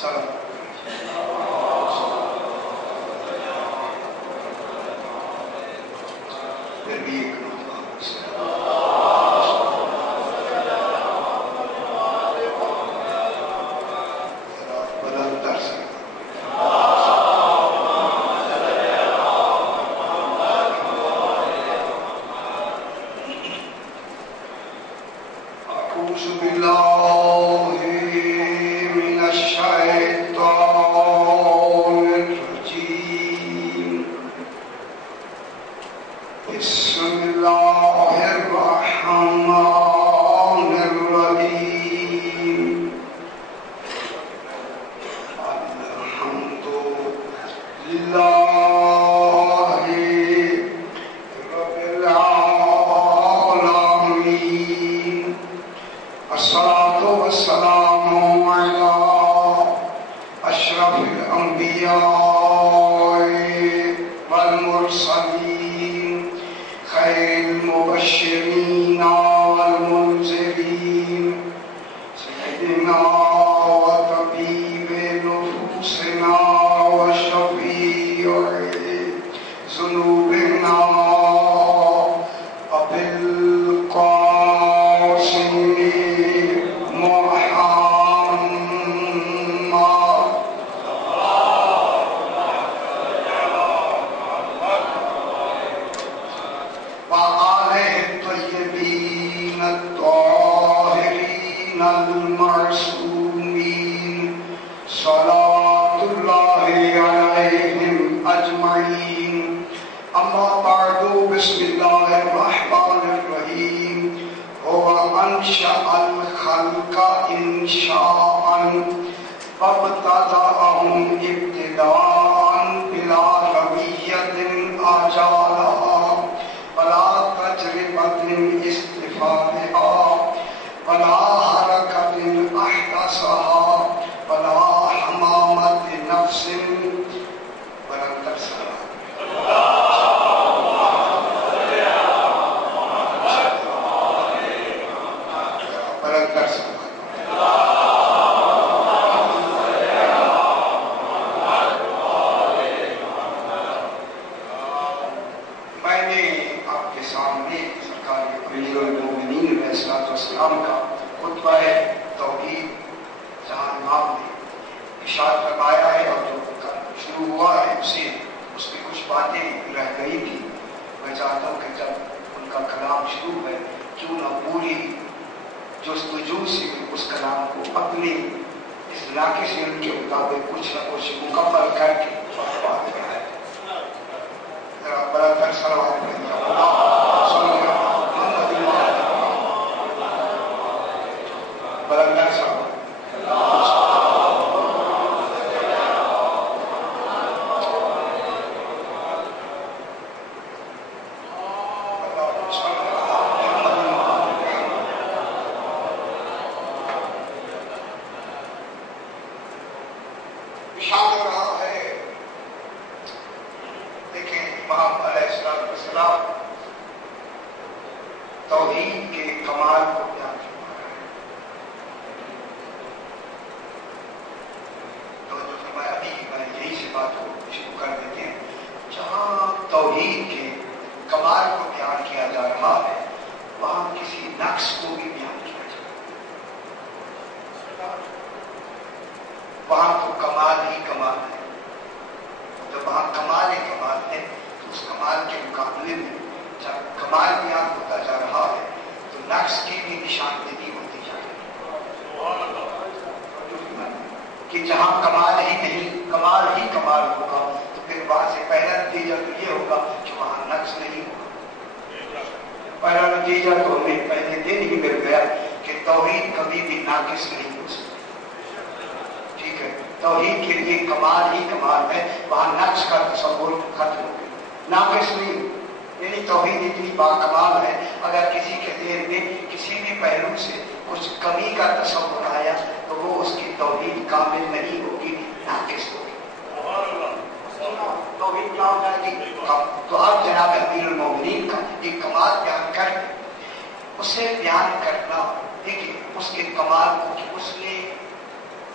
پھر بھی ایک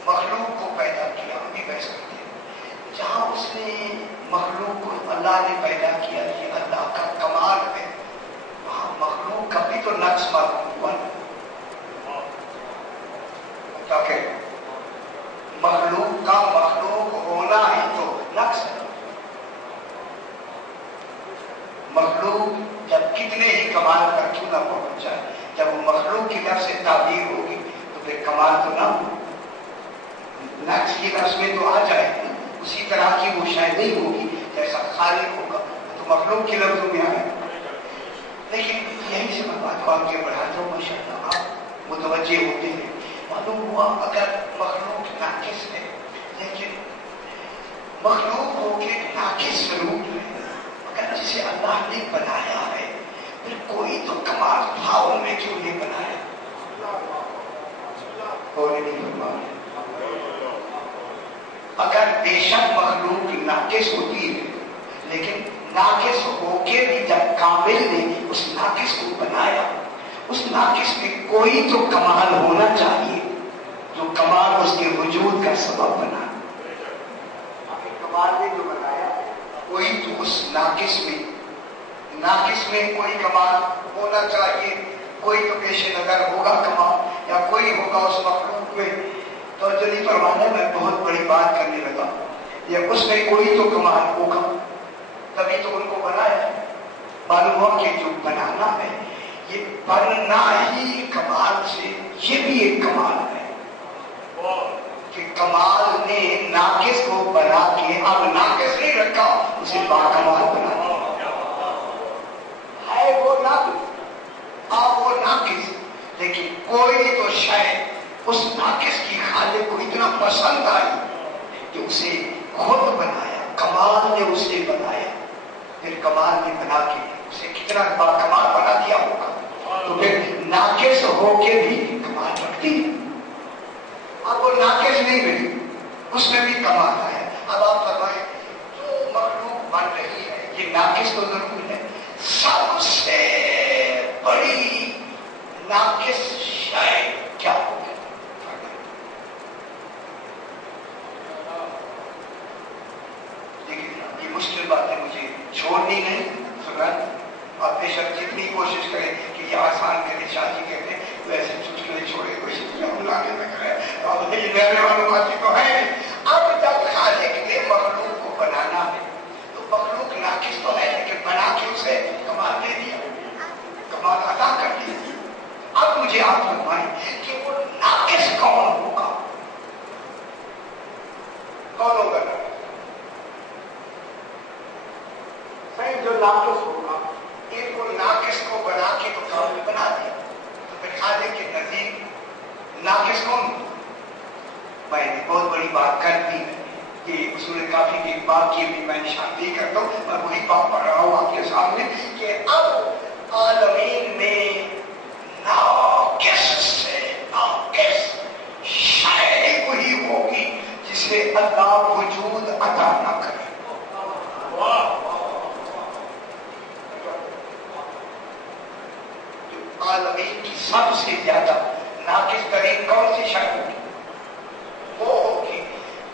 مخلوق کو پیدا کیا، ہم بھی بحث کرتے ہیں، جہاں اس نے مخلوق کو اللہ نے پیدا کیا یہ اللہ کا کمال ہے، وہاں مخلوق کا بھی تو نقص معلوم ہوا تاکہ مخلوق کا مخلوق ہونا ہی تو نقص ہے۔ مخلوق جب کتنے ہی کمال پر کیوں نہ پہنچ جائے، جب وہ مخلوق کی طرف سے تعبیر ہوگی تو پھر کمال تو نہ ہو، نقص کی لفظ میں تو آ جائے، اسی طرح کی وہ شاید نہیں ہوگی جیسا خالق ہوگا تو مخلوق کی لفظوں میں آئے۔ لیکن یہی سے میں بات کو آگے بڑھاتا ہوں، ماشاء اللہ آپ متوجہ ہوتے ہیں۔ معلوم ہوا اگر مخلوق ناقص ہے لیکن مخلوق ہو کے ناقص ضرور ہے، مگر جسے اللہ نے بنایا ہے پھر کوئی تو کمال تھا ان میں کیوں نہیں بنایا؟ اور نہیں فرمایا اگر بے شک مخلوق ناقص ہوتی ہے لیکن ناقص ہو کے بھی جب کامل نے اس ناقص کو بنایا، اس ناقص میں کوئی تو کمال ہونا چاہیے جو کمال اس کے وجود کا سبب بنا۔ کمال نے جو بنایا کوئی تو اس ناقص میں کوئی کمال ہونا چاہیے، کوئی تو پیش نظر ہوگا کمال یا کوئی ہوگا اس مخلوق میں۔ تو جلی فرمانا میں بہت بڑی بات کرنے لگا، یا اس میں کوئی تو کمال ہوگا تبھی تو ان کو بنایا۔ معلوم ہو کہ جو بنانا ہے یہ بننا ہی کمال سے، یہ بھی ایک کمال ہے کہ کمال نے ناقص کو بنا کے اب ناقص نہیں رکھا، اسے باکمال بنا دیا۔ ہے وہ ناقص، وہ ناقص، لیکن کوئی تو شاید اس ناقص کی خالق کو اتنا پسند آئی کہ اسے خود بنایا، کمال نے اسے بنایا، پھر کمال نے بنا کے اسے کتنا باکمال بنا دیا ہوگا، تو پھر ناقص ہو کے بھی کمال رکھتی ہے۔ اب وہ ناقص نہیں رہی، اس میں بھی کمال آیا۔ اب آپ فرمائیں جو مخلوق بن رہی ہے یہ ناقص تو ضرور ہے، سب سے بڑی ناقص شے کیا ہوگی؟ دیکھیے یہ مشکل بات ہے، مجھے چھوڑنی نہیں، آپ بے شک جتنی کوشش کریں کہ یہ آسان کرے، شاہ جی کہتے ہیں ویسے چٹکلے چھوڑے کوئی شکریہ لانے میں کرے، اب نہیں رہنے والوں باتیں تو ہے۔ اب جب خالق نے مخلوق کو بنانا ہے تو مخلوق ناقص تو ہے لیکن بنا کے اسے کمال دے دیا، کمال عطا کر دیا۔ اب مجھے آپ فرمائیں کہ وہ ناقص کون ہوگا؟ کون ہوگا صحیح جو ناقص ہوگا؟ ان کو ناقص کو بنا کے تو کامل بنا دیا، تو پھر خالق کے نزدیک ناقص کون؟ میں نے بہت بڑی بات کر دی، یہ اصول کافی کے بات کی بھی میں نشاندہی کرتا ہوں، میں وہی بات پڑھ رہا ہوں آپ کے سامنے کہ اب عالمین میں ناقص سے ناقص شاید وہی ہوگی جسے اللہ وجود عطا نہ کرے۔ عالمین کی سب سے زیادہ ناقص ترین کون سی شے ہوگی؟ وہ ہوگی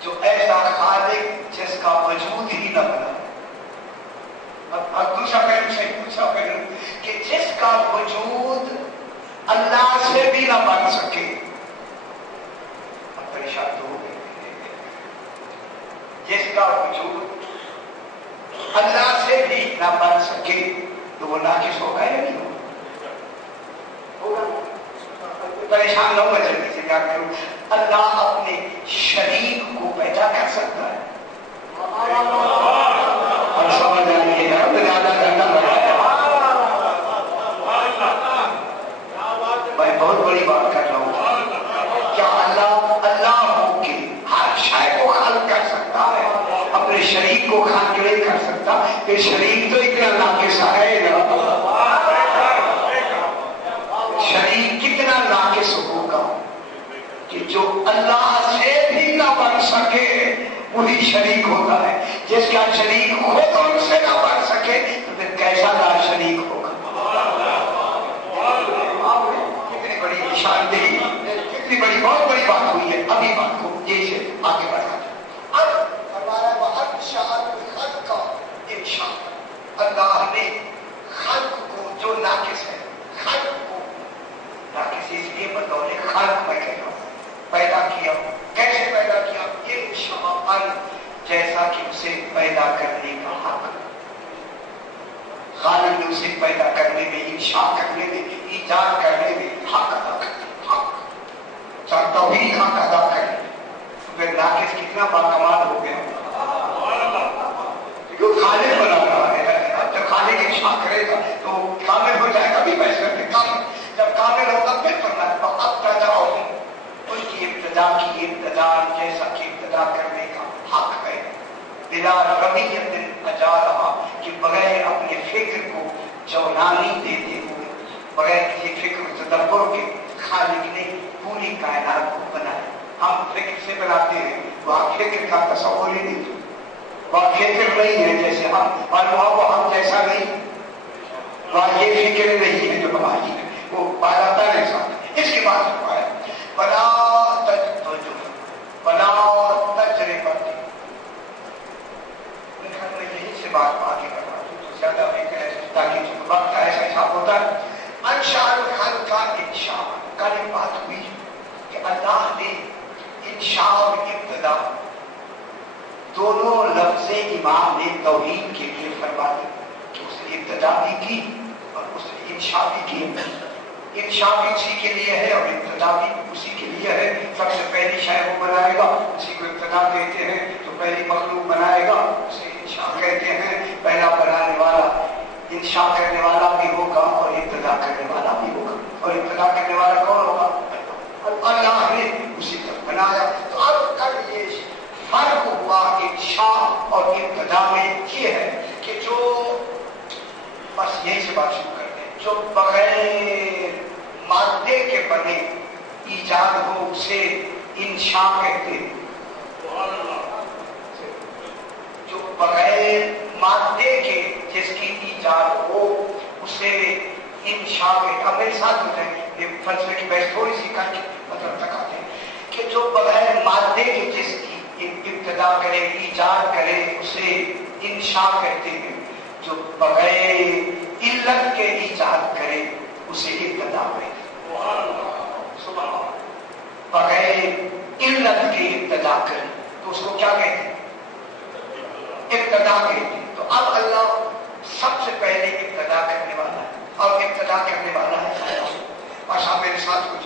جو ایسا خالق جس کا وجود ہی نہ بنا۔ اب دوسرا پہلو سے دوسرا پہلو کہ جس کا وجود اللہ سے بھی نہ بن سکے، اب پریشان تو ہو گئے، جس کا وجود اللہ سے بھی نہ بن سکے تو وہ ناقص ہوگا یا نہیں ہوگا؟ پریشان نہ ہو جلدی سے یاد کروں، اللہ اپنے شریک کو پیدا کر سکتا ہے، اور سمجھ آئیے میں بہت بڑی بات کر رہا ہوں، کیا اللہ ہو کے ہر شے کو خلق کر سکتا ہے، اپنے شریک کو خلق نہیں کر سکتا؟ کہ شریک تو اتنا ناقص ہے نا، شریک کتنا ناقص ہوگا کہ جو اللہ سے بھی نہ بن سکے وہی شریک ہوتا ہے، جس کا شریک خود ان سے نہ بن سکے تو پھر کیسا لا شریک ہوگا؟ کتنی بڑی نشاندہی، کتنی بڑی بہت بڑی بات ہوئی ہے۔ ابھی بات کو اللہ نے خلق کو جو ناقص ہے، خلق کو ناقص اس لیے بطور خلق میں کہہ رہا ہوں پیدا کیا. کیسے پیدا کیا؟ انشاء جیسا کہ اسے پیدا کرنے کا حق. خالق نے اسے پیدا کرنے میں، انشاء کرنے میں، ایجاد کرنے میں حق ادا کرنے، حق توحید حق ادا کرنے. پھر ناقص کتنا باکمال ہو گیا. خالق بنا رہا ہے. جب خالق انشاء کرے گا تو کامل ہو جائے گا. بھی پیسے کامل جب کامل ہوگا پھر فرمایا ان کی ابتدا جیسا کہ ابتدا کرنے کا حق ہے. بلا رویت اجا رہا کہ بغیر اپنے فکر کو جولانی دیتے ہوئے، بغیر کسی فکر تدبر کے خالق نے پوری کائنات کو بنایا. ہم فکر سے بناتے ہیں، وہاں فکر کا تصور ہی نہیں. وہاں فکر نہیں ہے جیسے ہم، اور وہاں ہم جیسا نہیں. وہاں یہ فکر نہیں ہے جو ہماری ہے، وہ بالاتا نہیں ساتھ. اس کے بعد فرمایا بلا تجربہ. میں یہی سے بات آگے کروا دوں تو زیادہ بہتر ہے، تاکہ وقت کا ایسا حساب ہوتا ہے. انشاء الخلق کا انشاء کل ایک بات ہوئی کہ اللہ نے انشاء اور ابتدا دونوں لفظ امام نے توحید کے لیے فرما دی کہ اس نے ابتدا بھی کی اور اس نے انشاء بھی کی. انشاء بھی اسی کے لیے ہے اور ابتدا بھی اسی کے لیے ہے. سب سے پہلی شے وہ بنائے گا، اسی کو ابتدا کہتے ہیں. تو پہلی مخلوق بنائے گا اسے انشاء کہتے ہیں. پہلا بنانے والا انشاء کرنے والا بھی ہوگا اور ابتدا کرنے والا بھی ہوگا. اور ابتدا کرنے والا کون ہوگا؟ اللہ نے اسی طرح بنایا. تو اب کل یہ فرق ہوا انشاء اور ابتدا میں یہ ہے کہ جو بس یہی سے بات شروع کرتے ہیں، جو بغیر مادے کے بنے ایجاد ہو اسے انشاء کہتے ہیں. جو بغیر مادے کے جس کی ایجاد ہو اسے انشاء کہتے. اب میرے ساتھ ہوتے ہیں یہ فلسفے کی بحث تھوڑی سی کر کے مطلب تک آتے ہیں کہ جو بغیر مادے کے جس کی ابتدا کرے، ایجاد کرے اسے انشاء کہتے ہیں. جو بغیر علت کے ایجاد کرے اسے ابتدا کہتے ہیں. بغیر علت کے ابتدا کرے تو اس کو کیا کہتے ہیں؟ ابتدا کہتے ہیں. تو اب اللہ سب سے پہلے ابتدا کرنے والا ہے اور ابتدا کرنے والا ہے. اور آپ میرے ساتھ کچھ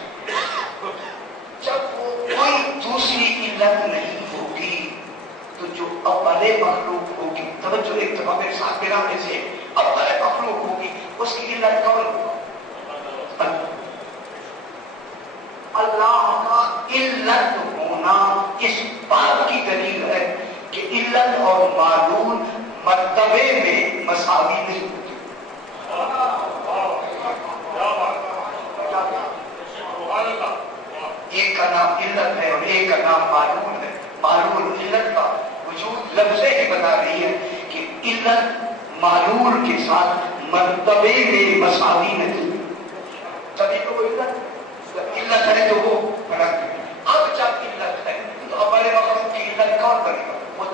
جب وہ کوئی دوسری علت نہیں ہوگی تو جو اول مخلوق ہوگی، توجہ ایک دفعہ میرے ساتھ ملانے سے، اول مخلوق ہوگی اس کی علت کون ہوگا؟ اللہ کا علت ہونا اس بات کی دلیل ہے کہ علت اور معلول مرتبے میں مساوی نہیں ہوتی. ایک کا نام علت ہے اور ایک کا نام معلول ہے. معلول علت کا وجود لفظیں ہی بتا رہی ہے کہ علت معلول کے ساتھ مرتبے میں مساوی نہیں. تبھی تو وہ علت ہے تو وہ فرق ہے. اب جب علت ہے تو اول مخلوق کی علت کون بنے گا؟ وہ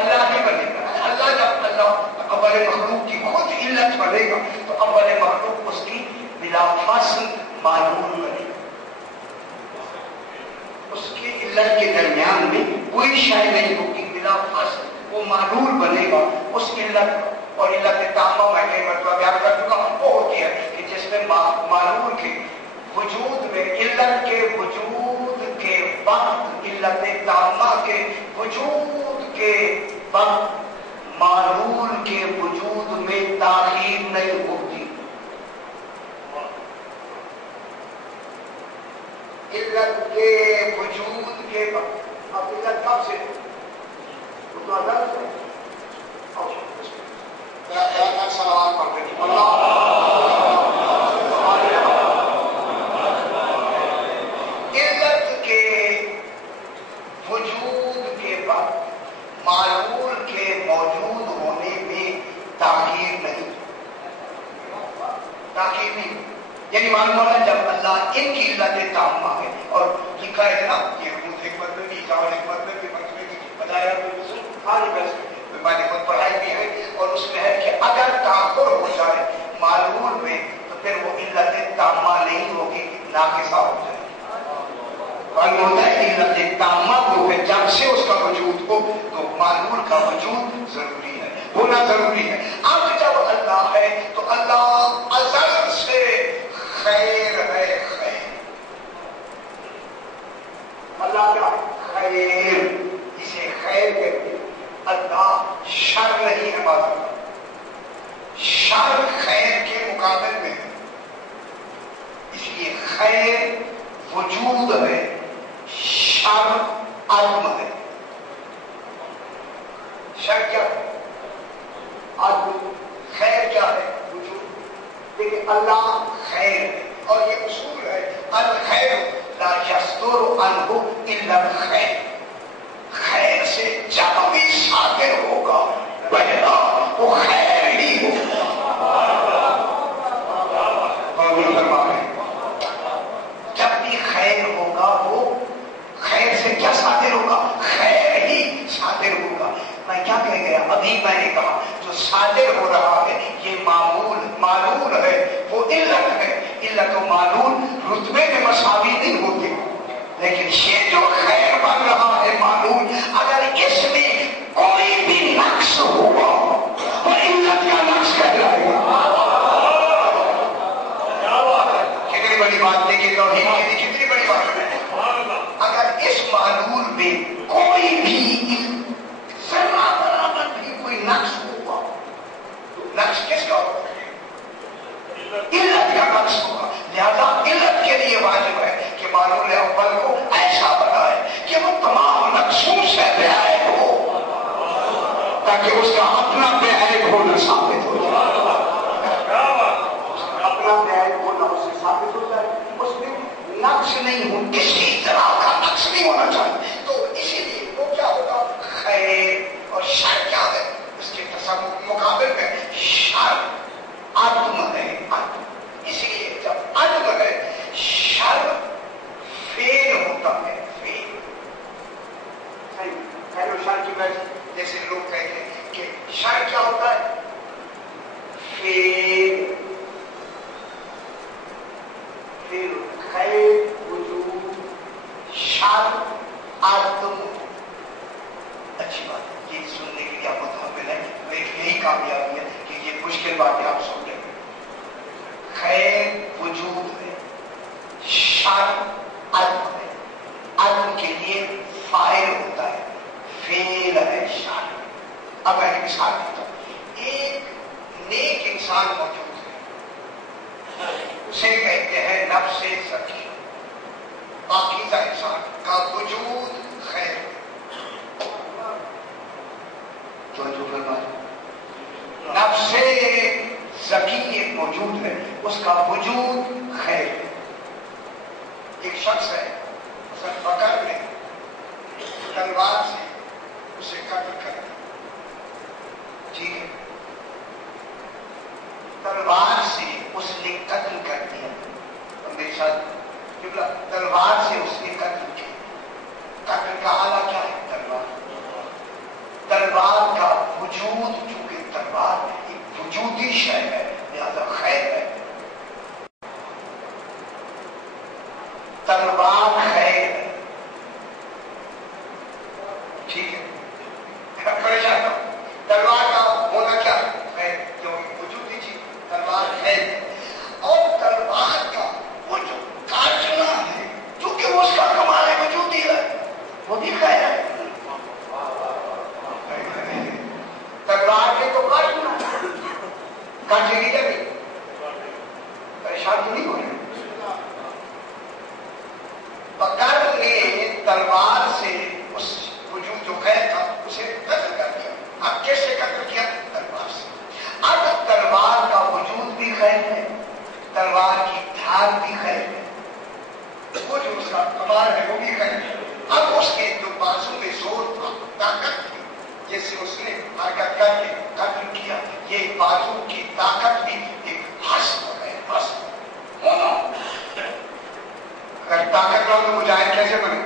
اللہ ہی بنے گا. اللہ جب اللہ اول مخلوق کی خود علت بنے گا تو اول مخلوق اس کی بلا فاصل معلول بنے گا. اس کی علت کے درمیان میں کوئی شے نہیں ہوگی، بلا فاصل وہ معلول بنے گا. اس علت اور علت تامہ میں کئی مرتبہ بیان کر چکا ہوں، وہ ہوتی ہے کہ جس میں معلول کے وجود میں، علت کے وجود کے وقت، علت تامہ کے وجود کے وقت معلول کے وجود میں تاخیر نہیں ہوتی. علت کے وجود کے وقت. اب علت کب سے سوال پڑھ رہی علت کے وجود کے وقت معلول کے موجود ہونے میں تاخیر نہیں. یعنی معلوم ہونا جب اللہ ان کی علت تامہ ہے اور لکھا ہے نا یہ حکمت میں بھی حکمت میں بھی بتایا میں نے خود پڑھائی بھی ہے اور اس تعخر ہو جائے معلول میں تو پھر وہ علت تامہ نہیں ہوگی، ناقصہ ہو جائے. اور ہوتا ہے علت تامہ کو ہے جب سے اس کا وجود ہو تو معلول کا وجود ضروری ہے، ہونا ضروری ہے. اب جب اللہ ہے تو اللہ ازل سے خیر ہے. خیر اللہ کیا خیر، اسے خیر کہتے ہیں. اللہ شر نہیں ہے. بات شر خیر کے مقابل میں ہے، اس لیے خیر وجود ہے، شر عدم ہے. شر کیا ہے؟ عدم. خیر کیا ہے؟ وجود. لیکن اللہ خیر ہے اور یہ اصول ہے الخیر لا یصدر عنہ الا الخیر. خیر سے جب بھی صادر ہوگا پہلا وہ خیر ہی ہوگا. جب بھی خیر ہوگا وہ خیر سے کیا صادر ہوگا؟ خیر ہی صادر ہوگا. میں کیا کہہ گیا؟ ابھی میں نے کہا جو صادر ہو رہا ہے یہ معلول ہے، وہ علت ہے. علت و معلول رتبے میں مساوی نہیں ہوتے، لیکن یہ جو خیر بن رہا ہے معلوم، اگر اس میں کوئی بھی نقص ہوگا تو علت کا نقص کہلائے گا. کتنی بڑی بات دیکھیے، توحید کی کتنی بڑی بات ہے. اگر اس معلول میں کوئی بھی ذرہ برابر بھی کوئی نقص ہوگا تو نقص کس کا ہوگا؟ علت کا نقص ہوگا. لہذا علت کے لیے واجب ہے کہ معلول اول کو ایسا بنائے کہ وہ تمام نقصوں سے بے عیب ہو، تاکہ اس کا اپنا بے عیب ہونا ثابت ہو جائے. اپنا بے عیب ہونا اس سے ثابت ہو جائے. اس میں نقص نہیں ہو، کسی طرح کا نقص نہیں ہونا چاہیے. تو اسی لیے وہ کیا ہوگا؟ خیر. اور شر کیا ہے؟ اس کے مقابل میں شر عدم ہے. عدم. اسی لیے جب عدم ہے شر فیل ہوتا ہے. فیل خیر و شر کی وجہ جیسے لوگ کہتے ہیں کہ شر کیا ہوتا ہے؟ فیل. فیل خیر وجود، شر عدم. اچھی بات ہے، یہ سننے کے لیے آپ متحمل ہے. تو ایک یہی کامیابی ہے کہ یہ مشکل باتیں آپ سن لیں. خیر وجود ہے، شر عدم ہے. عدم کے لیے فاعل ہوتا ہے، فعل ہے شر. اب میں ایک مثال دیتا ہوں. ایک نیک انسان موجود ہے، اسے کہتے ہیں نفس زکی. پاکیزہ انسان کا وجود خیر. نفس زکی ایک موجود ہے، اس کا وجود خیر. ایک شخص ہے، اس نے پکڑ لے تلوار سے اسے قتل کر دیا. ٹھیک ہے، تلوار سے اس نے قتل کر دیا. میرے ساتھ تلوار سے اس نے قتل کیا. قتل کا آلہ کیا ہے؟ تلوار. تلوار کا وجود، چونکہ تلوار ایک وجودی شے ہے لہذا خیر ہے. تلوار خیر ہے. ٹھیک ہے، پریشان ہو. تلوار کا ہونا کیا ہے؟ کیونکہ وجودی چیز تلوار خیر ہے. اور تلوار کا وہ جو کاٹنا ہے چونکہ اس کا کمال وجودی ہے وہ بھی خیر ہے. تلوار کے تو کاٹنا کاٹے گی جب پریشان تو نہیں ہو رہے. پکڑ نے تلوار سے اس وجود جو خیر تھا اسے قتل کر دیا. اب کیسے قتل کیا؟ تلوار سے. اب تلوار کا وجود بھی خیر ہے، تلوار کی دھار بھی خیر ہے، وہ جو اس کا کمال ہے وہ بھی خیر ہے. اب اس کے جو بازو میں زور تھا، طاقت تھی، جیسے اس نے حرکت کر کے قتل کیا، یہ بازو کی طاقت بھی ایک حسب ہے. حسب ہونا اگر طاقت نہ ہو تو مجاہد کیسے بنے؟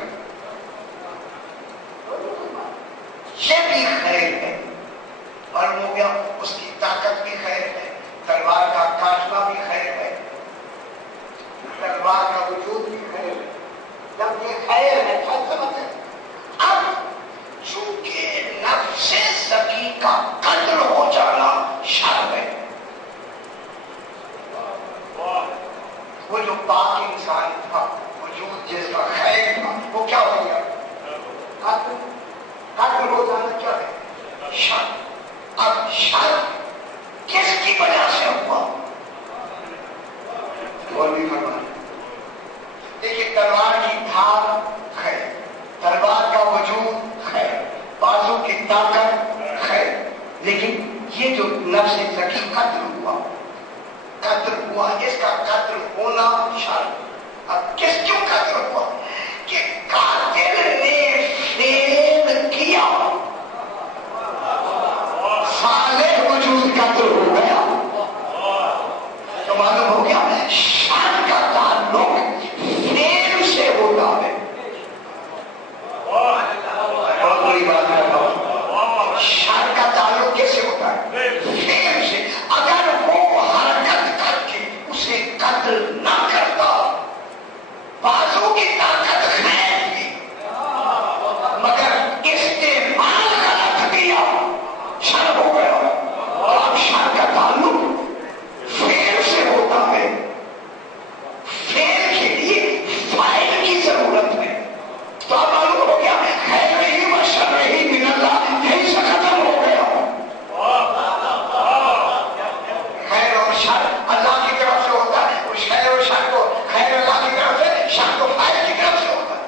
یہ بھی خیر ہے. معلوم ہو گیا اس کی طاقت بھی خیر ہے، تلوار کا کاٹنا بھی خیر ہے، تلوار کا وجود بھی خیر ہے. جب یہ خیر ہے کیا سمجھ ہے؟ اب چونکہ نفس زکی کا قتل ہو جانا شر ہے، وہ جو پاک انسان تھا، وجود جس کا خیر تھا، وہ کیا ہو گیا؟ قتل ہو جانا کیا ہے؟ شر. اب شر کس کی وجہ سے ہوا؟ دیکھیے تلوار کی دھار خیر، تلوار کا وجود خیر، بازو کی طاقت خیر، لیکن یہ جو نفس زکی قتل ہوا اس کا قتل ہونا شر. اب کیوں قتل ہوا؟ کہ قاتل نے فیل کیا، صالح وجود قتل ہو گیا. تو معلوم ہو گیا شر کا تعلق فیل سے ہوتا ہے. بہت بڑی بات ہے، شر کا تعلق کیسے ہوتا ہے؟ فیل سے. اگر وہ حرکت کر کے اسے قتل نہ کرتا، بازو کی طاقت خیر تھی مگر استعمال غلط کیا، شر ہو گیا. اور اب شر کا تعلق فعل سے ہوتا ہے. فعل کے لیے فاعل کی ضرورت ہے. تو اب معلوم ہو گیا خیر نہیں و شر نہیں من اللہ، یہیں سے ختم ہو گیا. خیر اور شر اللہ کی طرف سے ہوتا ہے، اور خیر اور شر کو خیر اللہ کی طرف سے، شر کو فاعل کی طرف سے ہوتا ہے.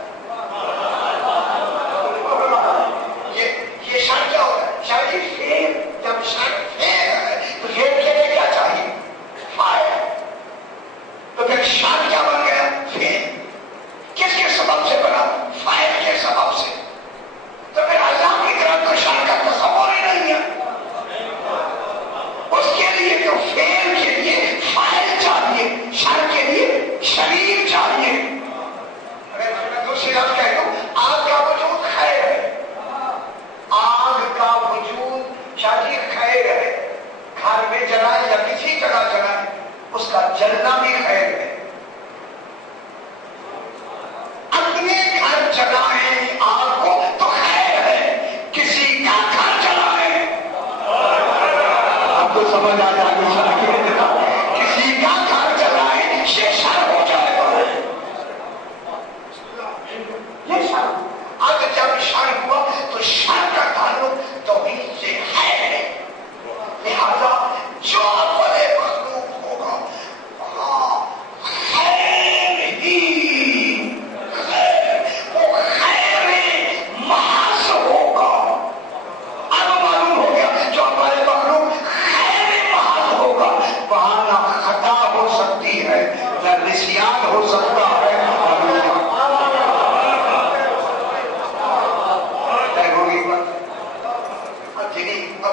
یہ شر کیا ہوتا ہے؟ شر کی فعل. جب شر فعل ہے تو فعل کے لیے کیا چاہیے؟ فاعل. تو پھر شر کیا بن گیا؟ فعل. کس کے سبب سے بنا؟ فاعل کے سبب سے. تو پھر اللہ کی طرف تو شر کا تصور ہی نہیں ہے. اس کے لیے تو فعل کے لیے فاعل چاہیے، شر کے لیے شریر چاہیے. میں دوسری بات کہہ دوں، آگ کا وجود خیر ہے، آگ کا وجود شادی خیر ہے. گھر میں جلائے یا کسی جگہ جلائے اس کا جلنا بھی خیر ہے. اپنے گھر جلائیں آگ کو تو خیر ہے، کسی کا گھر جلائیں آپ کو سمجھ آ جائے گا. کسی کا گھر جلائیں یہ شر ہو جائے گا. یہ شر. اب جب شر ہوا تو شر کا تعلق توحید سے ہے. لہذا جو بڑے مخلوق ہوگا وہاں خیر ہی خیر، وہ خیر محض ہوگا. اب معلوم ہو گیا جو بڑے مخلوق خیر محض ہوگا وہاں نہ خطا ہو سکتی ہے نہ نسیان ہو سکتا ہے.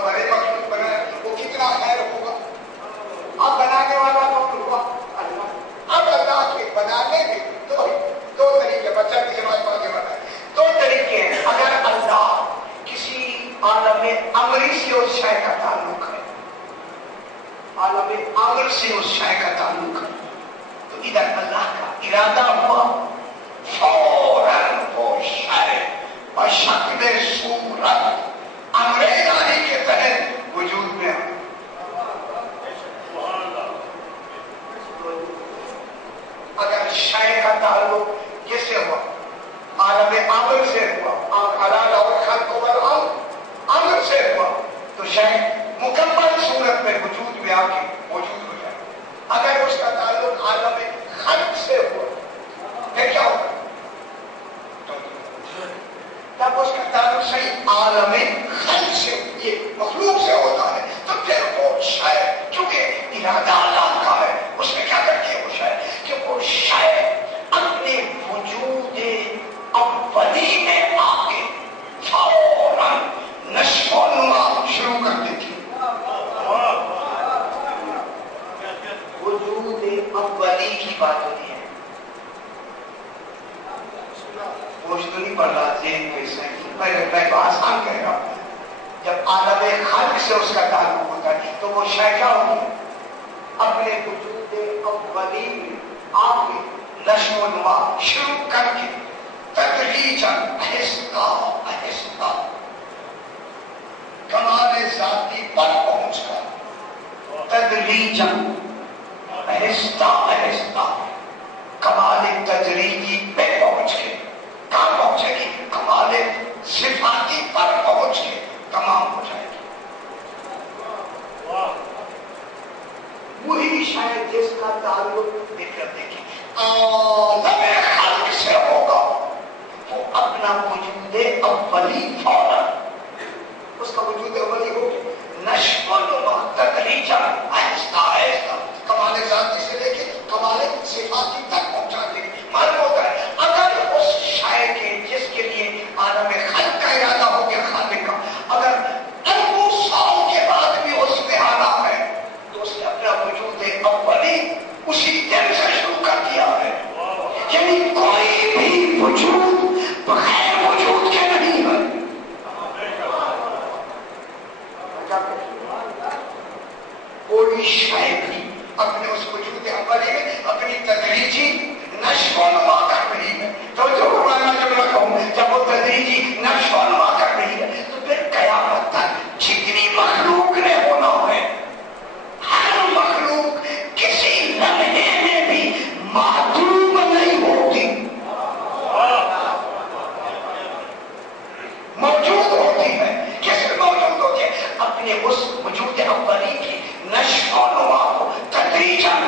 بڑے مخلوق بنا وہ کتنا خیر ہوگا. اب بنانے والا کون ہوا؟ اللہ. اب اللہ کے بنانے میں دو طریقے، بچہ کی جماعت آگے بڑھا ہے. دو طریقے ہیں. اگر اللہ کسی عالم امری سے اس شے کا تعلق ہے، عالم امر سے اس شے کا تعلق ہے، تو ادھر اللہ کا ارادہ ہوا فوراً وہ شے بشکل صورت امر الہی کے تحت وجود میں. اگر شے کا تعلق کس سے ہوا؟ عالم امر سے ہوا، حلال اور خلق امر سے ہوا، تو شے مکمل صورت میں وجود میں آ کے موجود ہو جائے. اگر اس کا تعلق عالم خلق سے ہوا پھر کیا ہوگا؟ جب اس کا تعلق صحیح عالم خلق سے، یہ مخلوق سے ہوتا ہے، تو پھر وہ شے کیونکہ ارادہ اللہ کا ہے، اس میں کیا کرتی ہے وہ شے کہ وہ شے اپنے وجود اولی میں آ کے فوراً نشو و نما شروع کر دیتی. وجود اولی کی بات ہوتی ہے. بوجھ تو نہیں پڑ رہا ذہن پہ میں تو آسان کہہ رہا ہوں. جب عالم خلق سے اس کا تعلق ہوتا ہے تو وہ شے کیا ہوگی؟ اپنے وجود اولی میں آپ نے نشو و نما شروع کر کے تدریجاً آہستہ آہستہ کمال ذاتی پر پہنچ کر تدریجاً آہستہ آہستہ کمال تدریجی پہ پہنچ کے کہاں پہنچے گی؟ کمال صفاتی پر پہنچ کے تمام ہو جائے گی. وہی شاید جس کا تعلق ذکر دیکھیں عالم خلق سے ہوگا، وہ اپنا وجود اولی فوراً اس کا وجود اولی ہو کے نشو و نما تدریجاً آہستہ آہستہ کمال ذاتی سے لے کے کمال صفاتی تک پہنچا دے گی. معلوم ہوتا ہے اگر اس شے کے جس کے لیے عالم خلق کا ارادہ ہو گیا خالق کا، اگر اربوں سال کے بعد بھی اس میں آنا ہے تو اس نے اپنا وجود اولی اسی دن سے شروع کر دیا ہے. یعنی کوئی بھی وجود بغیر وجود کے نہیں ہے. کوئی شے بھی اپنے اس وجود اولی میں اپنی تدریجی نشو و نما کر رہی ہے. تو جو قرآن جب میں کہوں جب وہ تدریجی نشو و نما کر رہی ہے تو پھر قیامت تک جتنی مخلوق نے ہونا ہے، ہر مخلوق کسی لمحے میں بھی معدوم نہیں ہوتی، موجود ہوتی ہے. کیسے موجود ہوتی ہے؟ اپنے اس وجود اولی کی نشو و نما کو تدریجاً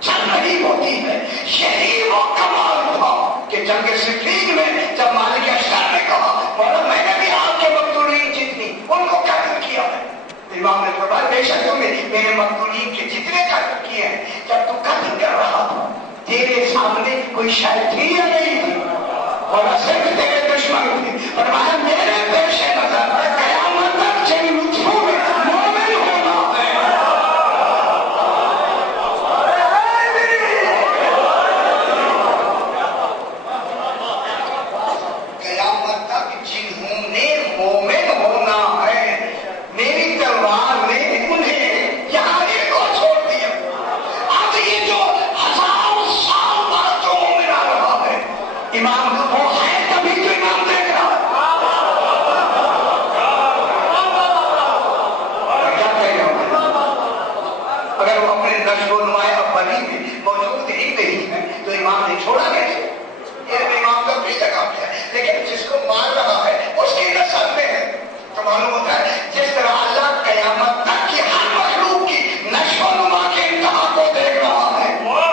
چل رہی ہوتی ہے. یہی وہ کمال تھا کہ جنگ صفین میں جب مالک اشتر نے کہا مولا میں نے بھی آپ کے مقتولین جتنی ان کو قتل کیا ہے، امام نے فرمایا بے شک تم نے میرے مقتولین کے جتنے قتل کیے ہیں. جب تو قتل کر رہا تھا تیرے سامنے کوئی شے تھی یا نہیں تھی؟ مولا صرف تیرے دشمن تھے. فرمایا میرے پیش نظر قیامت تک جن لطفوں میں مومن ہونا ہے. قیامت تک جنہوں نے مومن ہونا ہے میری تلوار نے انہیں یہاں ایک کو چھوڑ دیا. اب یہ جو ہزاروں سال بعد جو مومن آ رہا ہے امام وہ ہے تبھی تو امام دیکھ رہا ہے. کیا کہہ رہا ہوں؟ اگر وہ اپنے نشو و نمایاں اولی میں موجود ہی نہیں ہے تو امام نے چھوڑا کیسے؟ یہ امام کا بھی جگہ پہ ہے، لیکن جس کو مار رہا ہے اس کی نسل میں ہے. تو معلوم ہوتا ہے جس طرح اللہ قیامت تک کی ہر مخلوق کی نشو و نما کے انتہا کو دیکھ رہا ہے،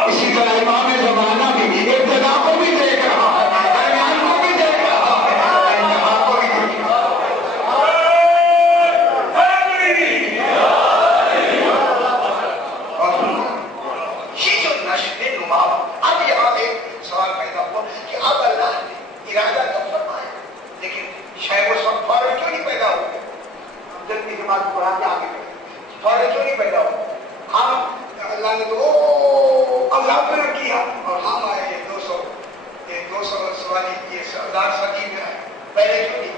اسی طرح امام زمانہ بھی ابتدا کو بھی دیکھ رہا ہے، درمیان کو بھی دیکھ رہا ہے، انتہا کو بھی دیکھ رہا ہے. یہ جو نشو و نما، اب یہاں ایک سوال پیدا ہوا کہ اب اللہ نے ارادہ تو فرمایا لیکن شاید اس وقت فوراً کیوں نہیں پیدا ہو گیا؟ جلدی سے بات قرآن کے آگے فوراً کیوں نہیں پیدا ہو؟ ہم اللہ نے تو عذاب میں کیا اور ہم آئے یہ 200 سوالی یہ 1000 صدی میں آئے، پہلے کیوں نہیں؟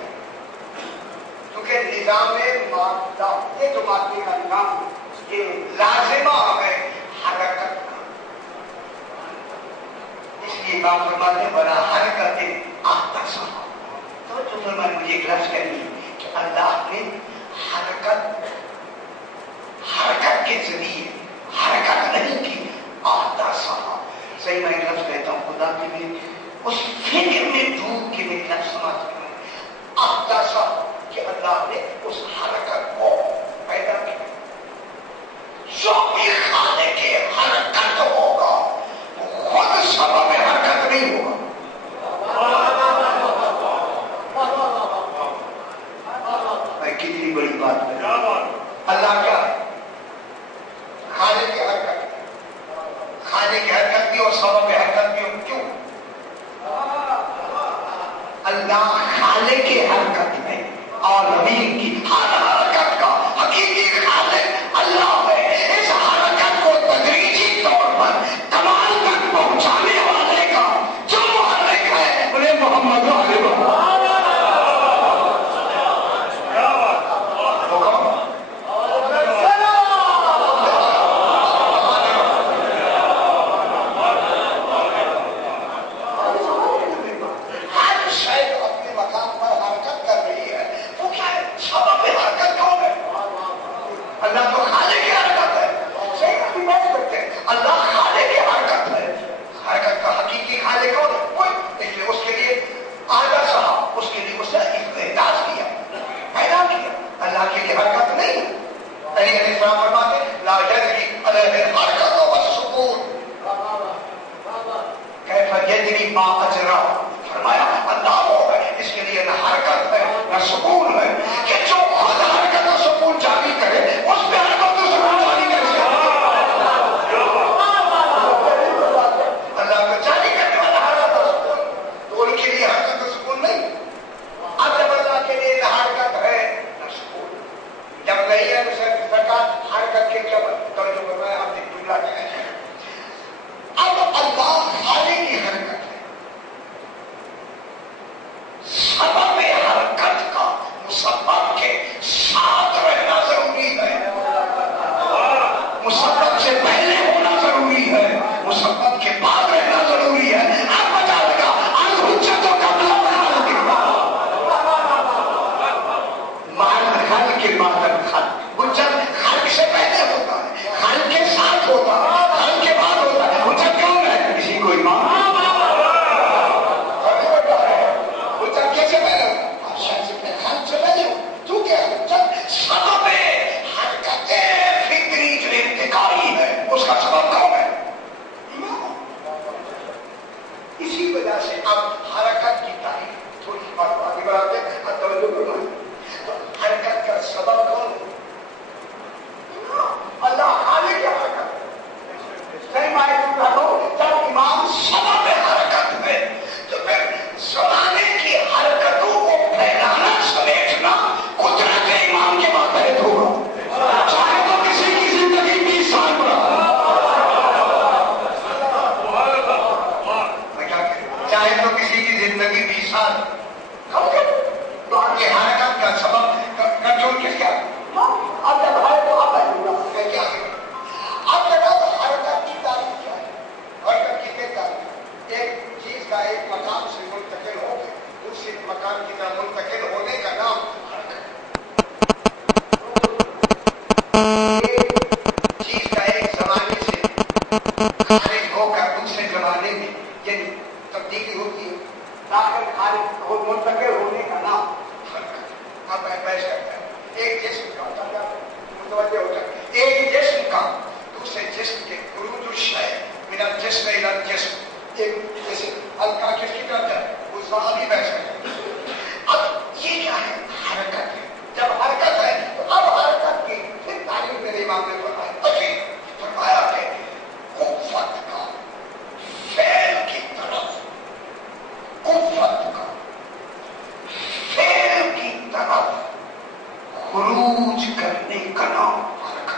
کیونکہ نظام مادہ، یہ جو مادے کا نظام یہ لازمہ ہے حرکت کا، اس لیے امام فرماتے ہیں بڑا حرکت آتا سا. تو جو فرمایا مجھے ایک لفظ کرنی ہے کہ اللہ نے حرکت کے ذریعے حرکت نہیں کی، آتا سا. صحیح میں ایک لفظ کہتا ہوں خدا کے لیے اس فکر میں ڈوب کے میری لفظ سمجھ کروں آتا سا کہ اللہ نے اس حرکت کو پیدا کیا. جو بھی خالق کی حرکت ہوگا وہ خود سبب حرکت نہیں ہوگا. کتنی بڑی بات ہے. اللہ کیا ہے؟ خالق کی حرکت، خالق کی حرکت بھی اور سبب حرکت بھی. کیوں؟ اللہ خالق کی حرکت میں اور زمین کی ہر حرکت کا حقیقی ما اجرا، فرمایا اللہ وہ ہے اس کے لیے نہ حرکت ہے نہ سکون ہے، کہ جو خود حرکت و سکون جاری کرے اس پہ حرکت و سکون جاری کیسے؟ اللہ کو جاری کرنے والا حرکت و سکون، تو ان کے لیے حرکت و سکون نہیں۔ اب جب اللہ کے لیے نہ حرکت ہے نہ سکون، جب نہیں ہے تو زکات حرکت کے کیا توجہ کر رہا ہے؟ آپ نے جملہ کیا ہے؟ اب اللہ خالی کی حرکت ہے، سبب حرکت کا مسبب کے ساتھ رہنا ضروری ہے، مسبب سے پہلے ہونا ضروری ہے، مسبب کے بعد رہنا ضروری ہے۔ اب بتا لگا الحجتوں کا نام حل کے بعد الخلق، حجت خلق سے پہلے ہوتا ہے، خلق کے ساتھ ہوتا ہے، خلق کے بعد ہوتا ہے۔ حجت کون ہے؟ کسی کو ایمان حجت کیسے پہلے ہوتا ہے؟ خلق سے پہلے ہو، تو کیا حجت سبب حرکت فطری جو ارتقائی ہے، اس کا سبب کون ہے؟ اسی وجہ سے اب حرکت کی تعریف تھوڑی بات آگے بڑھاتے ہیں، تو حرکت کا سبب کون ہے؟ اللہ خالق کی حرکت صحیح معنی میں کہو، جب امام سبب حرکت ہے تو پھر زمانے کی حرکتوں کو پھیلانا سمیٹنا قدرت امام کے ماتحت ہوگا، چاہے تو کسی کی زندگی 20 سال پر چاہے تو کسی کی زندگی 20 سال کم کرو، تو آپ کی حرکت کا سبب کنٹرول کس کیا؟ اب جب ہے تو اب ہے کیا؟ اب لگا تو حرکت کی تعریف کیا ہے؟ حرکت کی تعریف ایک چیز کا ایک مقام سے منتقل ہو کے دوسرے مقام کی طرف منتقل ہونے کا نام حرکت۔ ایک چیز کا ایک زمانے سے خارج ہو کر دوسرے زمانے میں یعنی تبدیلی ہوتی ہے، داخل خارج ہو منتقل ہونے کا نام حرکت۔ اب پیش کرتا ہے ایک جسم کا متوجہ ہو جائے، ایک جسم کا دوسرے جسم کے خروج الشیء من الجسم الى الجسم، ایک جیسے ہلکا کس کی طرف جائے اس وہاں بھی پیش کرتا ہے۔ اب یہ کیا ہے؟ حرکت ہے۔ جب حرکت ہے تو اب حرکت کی پھر تعلیم میرے امام نے فرمایا کہ قوت کا فعل کی طرف، قوت کا فعل کی طرف خروج کرنے کا نام حرکت ہے۔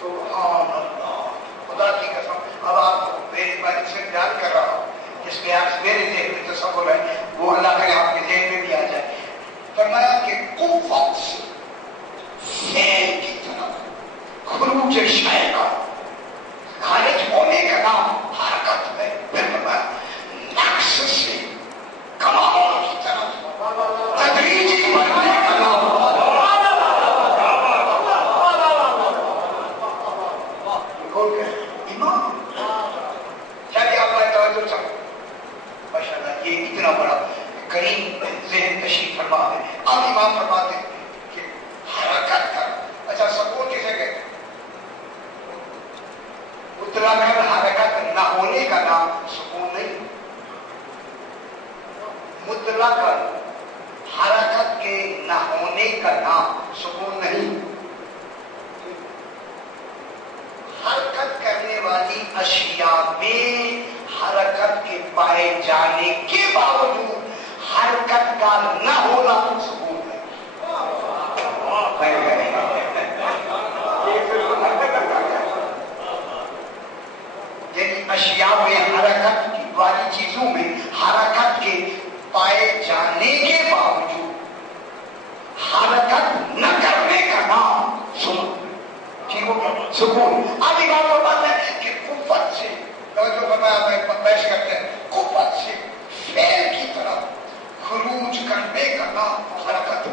سبحان اللہ، خدا کی قسم۔ اب آپ کو میری بات سے بیان کر رہا ہوں جس کے آج میرے ذہن میں تصور ہے وہ اللہ کرے آپ کے ذہن میں بھی آ جائے۔ فرمایا کہ قوت سے فعل کی طرف خروج شے کا خارج ہونے کا نام حرکت ہے۔ پھر فرمایا نقص سے کمال کی طرف تدریجی بڑھنے کا نام ایمان۔ چلیے آپ نے توجہ چاہو، ماشاء اللہ یہ اتنا بڑا کریم ذہن تشریف فرما ہے۔ اب امام فرماتے ہیں کہ حرکت کر، اچھا سکون کسے کہتے ہیں؟ مطلق حرکت نہ ہونے کا نام سکون نہیں، مطلق حرکت کے نہ ہونے کا نام سکون نہیں۔ حرکت کرنے والی اشیاء میں حرکت کے پائے جانے کے باوجود حرکت کا نہ ہونا سکون ہے۔ یعنی اشیاء میں حرکت والی چیزوں میں حرکت کے پائے جانے کے باوجود حرکت نہ کرنے کا نام سکون۔ ٹھیک ہو گیا؟ سکون۔ اب یہ بات بات ہے کہ قوت سے جو پیش کرتے ہیں، قوت سے فعل کی طرف خروج کرنے کا نام حرکت ہے۔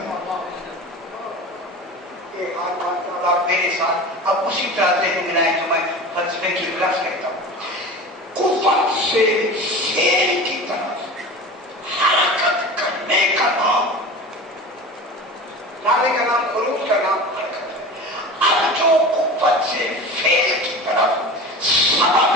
میرے ساتھ اب اسی طرح ذہن ملائے جو میں فلسفے کی لفظ کہتا ہوں، قوت سے فعل کی طرف حرکت کرنے کا نام، جانے کا نام خروج کا نام حرکت ہے۔ اب جو قوت سے فعل کی طرف سبب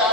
4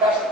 10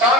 4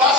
10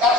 10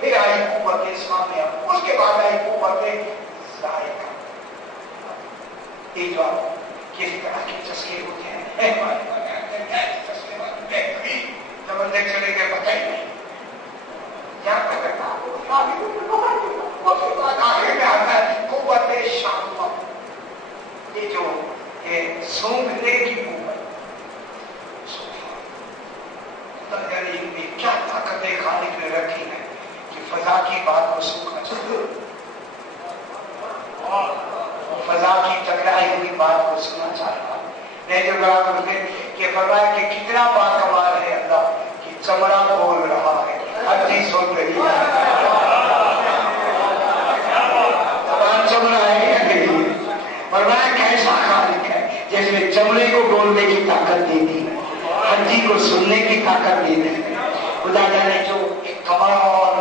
پھر آئی قوت سامعہ، اس کے بعد آئی قوت ذائقہ. یہ جو کس طرح کے چسکے ہوتے ہیں، چسکے والے بہترین جب اندر چلے گئے پتہ ہی نہیں. اس کے بعد آخر میں آتا ہے قوت شامہ، یہ جو سونگھنے کی قوت. یعنی کیا طاقتیں خالق نے رکھی ہیں کہ فضا کی بات کو سننا چاہیے، فضا کی ٹکرائی ہوئی بات کو سننا چاہتا. میں جو بات کہ فرمایا کہ کتنا باکمال ہے اللہ کہ چمڑا بول رہا ہے، ہر چیز سن رہی ہے. زبان چمڑا ہے یا نہیں؟ فرمایا کیسا خالق ہے جس نے چمڑے کو بولنے کی طاقت دے دی، ہڈی کو سننے کی طاقت دے دی. خدا جانے جو کمال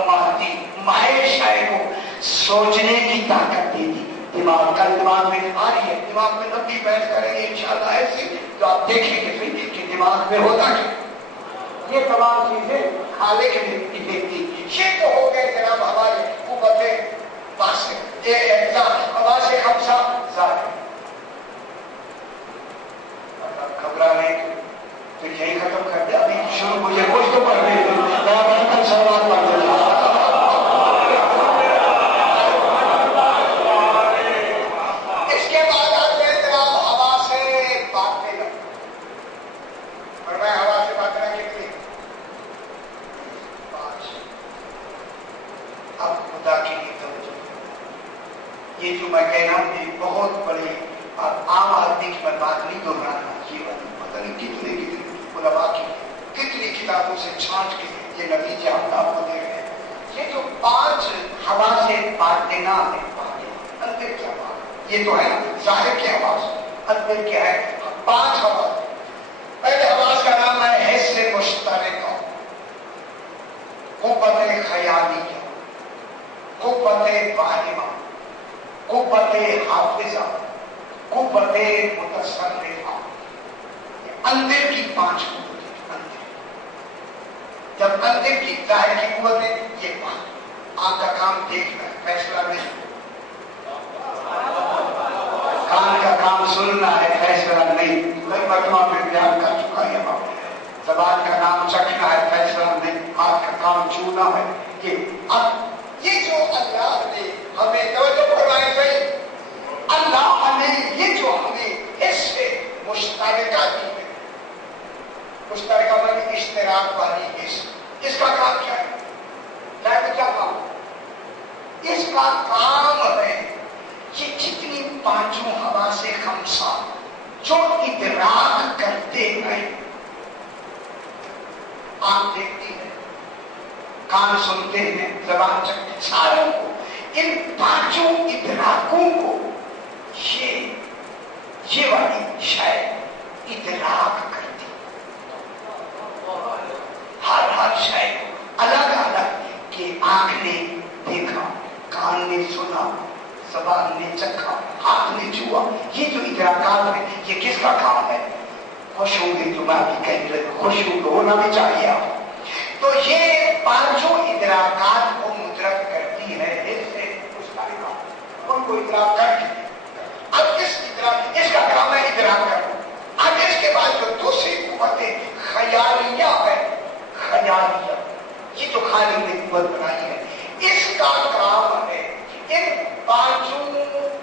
مہدی ماہر شاعر کو سوچنے کی طاقت دے دی. دماغ کا دماغ میں آ رہی ہے، دماغ میں لمبی بحث کریں گے انشاءاللہ ایسی تو آپ دیکھیں گے پھر کہ دماغ میں ہوتا کیا. یہ تمام چیزیں خالق نے دیکھتی. یہ تو ہو گئے جناب ہمارے قوتیں پاس آواز خمسہ ظاہر. گھبرانے تو یہی ختم کر دیا. ابھی شروع مجھے کچھ تو پڑھ دے میں سوال پڑھ دیتا. اس کے بعد آتے ہیں جناب ہوا سے باتیں نہ. اور میں ہوا سے باتیں نہ کتنی 5. اب خدا کی توجہ، یہ جو میں کہنا ہوں یہ بہت بڑی عام آدمی کی میں بات نہیں دہرانا. یہ پتہ نہیں کتنے علماء کی کتنی کتابوں سے چھانٹ کے یہ نتیجے ہم آپ کو دے رہے ہیں. یہ جو 5 ہوا سے بات دینا ہے، اندر کیا بات، یہ تو ہے ظاہر کی آواز، اندر کیا ہے 5 ہوا. پہلے آواز کا نام ہے حس مشترکہ، قوت خیالیہ، قوت واہمہ، قوت حافظہ، قوت متصرفہ. اندر کی 5 قوتیں. اندر جب اندر کی ظاہر کی قوت ہے یہ 5. آنکھ کا کام دیکھنا ہے، فیصلہ نہیں. کان کا کام سننا ہے، فیصلہ نہیں. کئی مرتبہ میں بیان کر چکا ہے. زبان کا کام چکھنا ہے، فیصلہ نہیں. ہاتھ کا کام چھونا ہے. یہ اب یہ جو اللہ نے ہمیں توجہ فرمائے صحیح، اللہ نے یہ جو ہمیں اس سے مشترکہ کی ہے، مشترکہ مطلب اشتراک والی حص، اس کا کام کیا ہے؟ کیا کام؟ اس کا کام ہے کہ جتنی 5 ہوا سے خمسہ جو ادراک کرتے ہیں، آنکھ دیکھتی ہے، کان سنتے ہیں، زبان چکتے، ساروں کو ان 5 ادراکوں کو یہ والی شاید ادراک کرتی. ہر شاید الگ الگ کہ آنکھ نے دیکھا، کان نے سنا، زبان نے چکھا، ہاتھ نے چھوا. یہ جو ادراکات ہیں یہ کس کا کام ہے؟ خوش ہوں گے جو میں بھی کہیں گے، خوش ہونا بھی چاہیے آپ. تو یہ 5 ادراکات کو مدرک کرتی ہے اس سے اس کا کام ان کو ادراک کرتی ہے. اب اس کا کام ہے ادراک کرنا. اب اس کے بعد جو دوسری قوتیں خیالیہ ہے، خیالیہ یہ جو خالق نے قوت بنائی ہے، اس کا کام ہے ان 5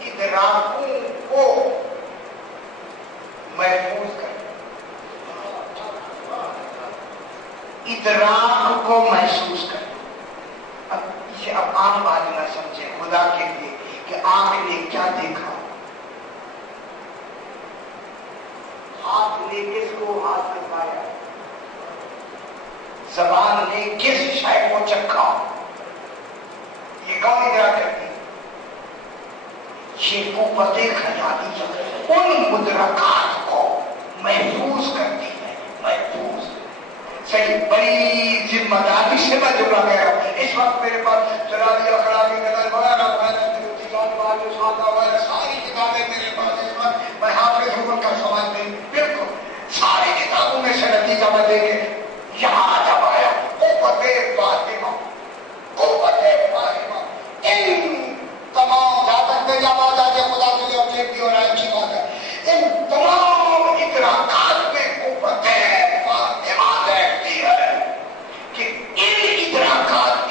ادراکوں کو محفوظ کرنا. ادراک کو محسوس کرنا. اب عام بات نہ سمجھے خدا کے لیے کہ آنکھ نے کیا دیکھا، ہاتھ نے کس کو ہاتھ لگایا، زبان نے کس شے کو چکھا، یہ کون ادراک کرتی؟ یہ قوت خیالیہ ان مدرکات کو محفوظ کرتی ہے. محفوظ صحیح. بڑی ذمہ داری سے میں جملہ کہہ رہا ہوں. اس وقت میرے پاس جلالی اخلاقی نظر وغیرہ ساری کتابیں میرے پاس اس وقت میں حافظ حکم کا سمجھ نہیں. بالکل ساری کتابوں میں سے نتیجہ میں دے کے یہاں جب آیا قوت واہمہ، قوت